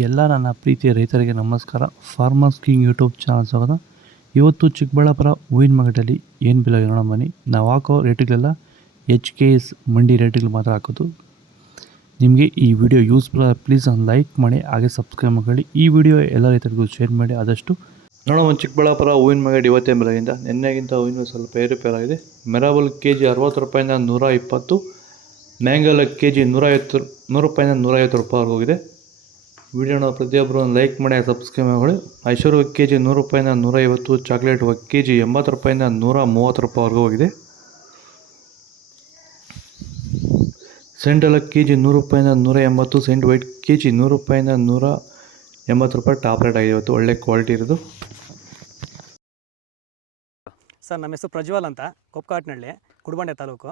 ಎಲ್ಲ ನನ್ನ ಪ್ರೀತಿಯ ರೈತರಿಗೆ ನಮಸ್ಕಾರ. ಫಾರ್ಮರ್ಸ್ ಕಿಂಗ್ ಯೂಟ್ಯೂಬ್ ಚಾನಲ್ ಸ್ವಾಗತ. ಇವತ್ತು ಚಿಕ್ಕಬಳ್ಳಾಪುರ ಹೂವಿನ ಮಾರ್ಕೆಟಲ್ಲಿ ಏನು ಬೆಲೆ ನೋಡೋಣ ಬನ್ನಿ. ನಾವು ಹಾಕೋ ರೇಟ್ಗಳೆಲ್ಲ HKS ಮಂಡಿ ರೇಟ್ಗಳು ಮಾತ್ರ ಹಾಕೋದು. ನಿಮಗೆ ಈ ವಿಡಿಯೋ ಯೂಸ್ಫುಲ್ ಪ್ಲೀಸ್ ಒಂದು ಲೈಕ್ ಮಾಡಿ, ಹಾಗೆ ಸಬ್ಸ್ಕ್ರೈಬ್ ಮಾಡಿ. ಈ ವಿಡಿಯೋ ಎಲ್ಲ ರೈತರಿಗೂ ಶೇರ್ ಮಾಡಿ ಆದಷ್ಟು. ನೋಡೋಣ, ಚಿಕ್ಕಬಳ್ಳಾಪುರ ಹೂವಿನ ಮಾರ್ಕೆಟ್ ಇವತ್ತೇ ಬೆಲೆಯಿಂದ ನಿನ್ನೆಗಿಂತ ಹೂವಿನ ಸ್ವಲ್ಪ ಏರುಪೇರಾಗಿದೆ. ಮೆರಾಬಲ್ KG 60 ರೂಪಾಯಿಂದ 120, ಮ್ಯಾಂಗಲ್ KG 150 ರೂಪಾಯಿಂದ 150 ರೂಪಾಯಿವರೆಗೂ ಹೋಗಿದೆ. ವಿಡಿಯೋನ ಪ್ರತಿಯೊಬ್ಬರು ಒಂದು ಲೈಕ್ ಮಾಡಿ, ಸಬ್ಸ್ಕ್ರೈಬ್ ಮಾಡಿ. ಮೈಸೂರು KG 100 ರೂಪಾಯಿಂದ 150, ಚಾಕ್ಲೇಟ್ KG 80 ರೂಪಾಯಿಂದ 130 ರೂಪಾಯಿವರೆಗೂ ಹೋಗಿದೆ. ಸೆಂಟ್ ಎಲ್ಲ KG 100 ರೂಪಾಯಿಂದ 180, ಸೆಂಟ್ ವೈಟ್ KG 100 ರೂಪಾಯಿಂದ 180 ರೂಪಾಯಿ ಟಾಪ್ ರೇಟ್ ಆಗಿದೆ ಇವತ್ತು. ಒಳ್ಳೆ ಕ್ವಾಲಿಟಿ ಇರೋದು. ಸರ್, ನಮ್ಮ ಹೆಸರು ಪ್ರಜ್ವಲ್ ಅಂತ, ಕೊಪ್ಪಕಾಟ್ನಹಳ್ಳಿ, ಕುಡಬಂಡೆ ತಾಲೂಕು.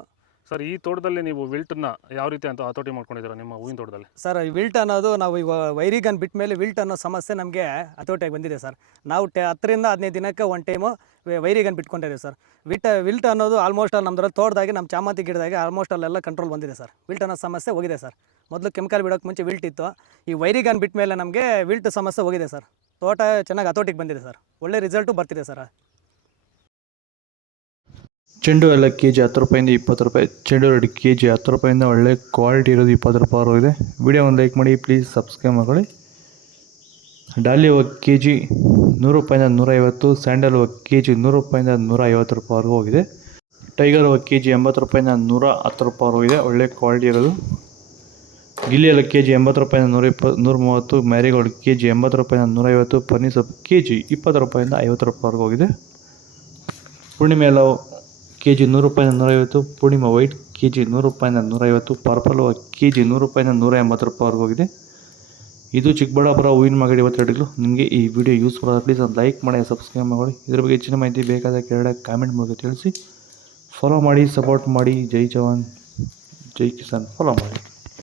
ಸರ್, ಈ ತೋಟದಲ್ಲಿ ನೀವು ವಿಲ್ಟನ್ನ ಯಾವ ರೀತಿ ಅಂತ ಹತೋಟಿ ಮಾಡ್ಕೊಂಡಿದ್ದೀರಾ ನಿಮ್ಮ ಹೂವಿನ ತೋಟದಲ್ಲಿ? ಸರ್, ಈ ವಿಲ್ಟ್ ಅನ್ನೋದು ನಾವು ಈಗ ವೈರಿಗನ್ ಬಿಟ್ಟ ಮೇಲೆ ವಿಲ್ಟ್ ಅನ್ನೋ ಸಮಸ್ಯೆ ನಮಗೆ ಹತೋಟಿಯಾಗಿ ಬಂದಿದೆ ಸರ್. ನಾವು 10 ರಿಂದ 15 ದಿನಕ್ಕೆ ಒಂದು ಟೈಮು ವೈರಿಗನ್ ಬಿಟ್ಕೊಂಡಿದ್ದೀವಿ ಸರ್. ವಿಲ್ಟ್ ಅನ್ನೋದು ಆಲ್ಮೋಸ್ಟ್ ನಮ್ಮದ್ರಲ್ಲಿ ತೋಟದಾಗಿ ನಮ್ಮ ಚಾಮಂತಿ ಗಿಡದಾಗಿ ಆಲ್ಮೋಸ್ಟ್ ಅಲ್ಲೆಲ್ಲ ಕಂಟ್ರೋಲ್ ಬಂದಿದೆ ಸರ್. ವಿಲ್ಟ್ ಅನ್ನೋ ಸಮಸ್ಯೆ ಹೋಗಿದೆ ಸರ್. ಮೊದಲು ಕೆಮಿಕಲ್ ಬಿಡೋಕ್ಕೆ ಮುಂಚೆ ವಿಲ್ಟ್ ಇತ್ತು. ಈ ವೈರಿಗನ್ ಬಿಟ್ಟ ಮೇಲೆ ನಮಗೆ ವಿಲ್ಟ್ ಸಮಸ್ಯೆ ಹೋಗಿದೆ ಸರ್. ತೋಟ ಚೆನ್ನಾಗಿ ಹತೋಟಿಗೆ ಬಂದಿದೆ ಸರ್. ಒಳ್ಳೆ ರಿಸಲ್ಟು ಬರ್ತಿದೆ ಸರ್. ಚೆಂಡು ಎಲ್ಲ KG 10 ರೂಪಾಯಿಂದ 20 ರೂಪಾಯಿ, ಚೆಂಡು ರೆಡ್ KG 10 ರೂಪಾಯಿಂದ ಒಳ್ಳೆ ಕ್ವಾಲಿಟಿ ಇರೋದು 20 ರೂಪಾಯಿವರೆಗೂ ಇದೆ. ವಿಡಿಯೋ ಒಂದು ಲೈಕ್ ಮಾಡಿ, ಪ್ಲೀಸ್ ಸಬ್ಸ್ಕ್ರೈಬ್ ಮಾಡಿ. ಡಾಲಿ KG 100 ರೂಪಾಯಿಂದ 150, ಸ್ಯಾಂಡಲ್ KG 100 ರೂಪಾಯಿಂದ 150 ರೂಪಾಯಿವರೆಗೂ ಹೋಗಿದೆ. ಟೈಗರ್ KG 80 ರೂಪಾಯಿಂದ 110 ರೂಪಾಯಿವರೆಗೂ ಇದೆ. ಒಳ್ಳೆ ಕ್ವಾಲಿಟಿ ಇರೋದು. ಗಿಲ್ಲಿ ಎಲ್ಲ KG 80 ರೂಪಾಯಿಂದ 120, 130, ಮ್ಯಾರಿಗೋಲ್ಡ್ KG 80 ರೂಪಾಯಿಂದ 150, ಪನ್ನೀರ್ KG 20 ರೂಪಾಯಿಂದ 50 ರೂಪಾಯಿವರೆಗೂ ಹೋಗಿದೆ. ಪೂರ್ಣಿಮೆ ಎಲ್ಲ KG 100 ರೂಪಾಯಿಂದ 150, ಪೂರ್ಣಿಮಾ ವೈಟ್ KG 100 ರೂಪಾಯಿಂದ 150, ಪರ್ಪಲ್ KG 100 ರೂಪಾಯಿಂದ 180 ರೂಪಾಯಿವರೆಗೂ ಹೋಗಿದೆ. ಇದು ಚಿಕ್ಕಬಳ್ಳಾಪುರ ಹೂವಿನ ಮಾರ್ಕೆಟ್ ಇವತ್ತು ರೇಟ್ಗಳು. ನಿಮಗೆ ಈ ವಿಡಿಯೋ ಯೂಸ್ಫುಲ್ ಆದ ಪ್ಲೀಸ್ ಒಂದು ಲೈಕ್ ಮಾಡಿ, ಸಬ್ಸ್ಕ್ರೈಬ್ ಮಾಡಿ. ಇದ್ರ ಬಗ್ಗೆ ಹೆಚ್ಚಿನ ಮಾಹಿತಿ ಬೇಕಾದ ಕೆಳಗಡೆ ಕಾಮೆಂಟ್ ಮೂಲಕ ತಿಳಿಸಿ. ಫಾಲೋ ಮಾಡಿ, ಸಪೋರ್ಟ್ ಮಾಡಿ. ಜೈ ಜವಾನ್ ಜೈ ಕಿಸಾನ್. ಫಾಲೋ ಮಾಡಿ.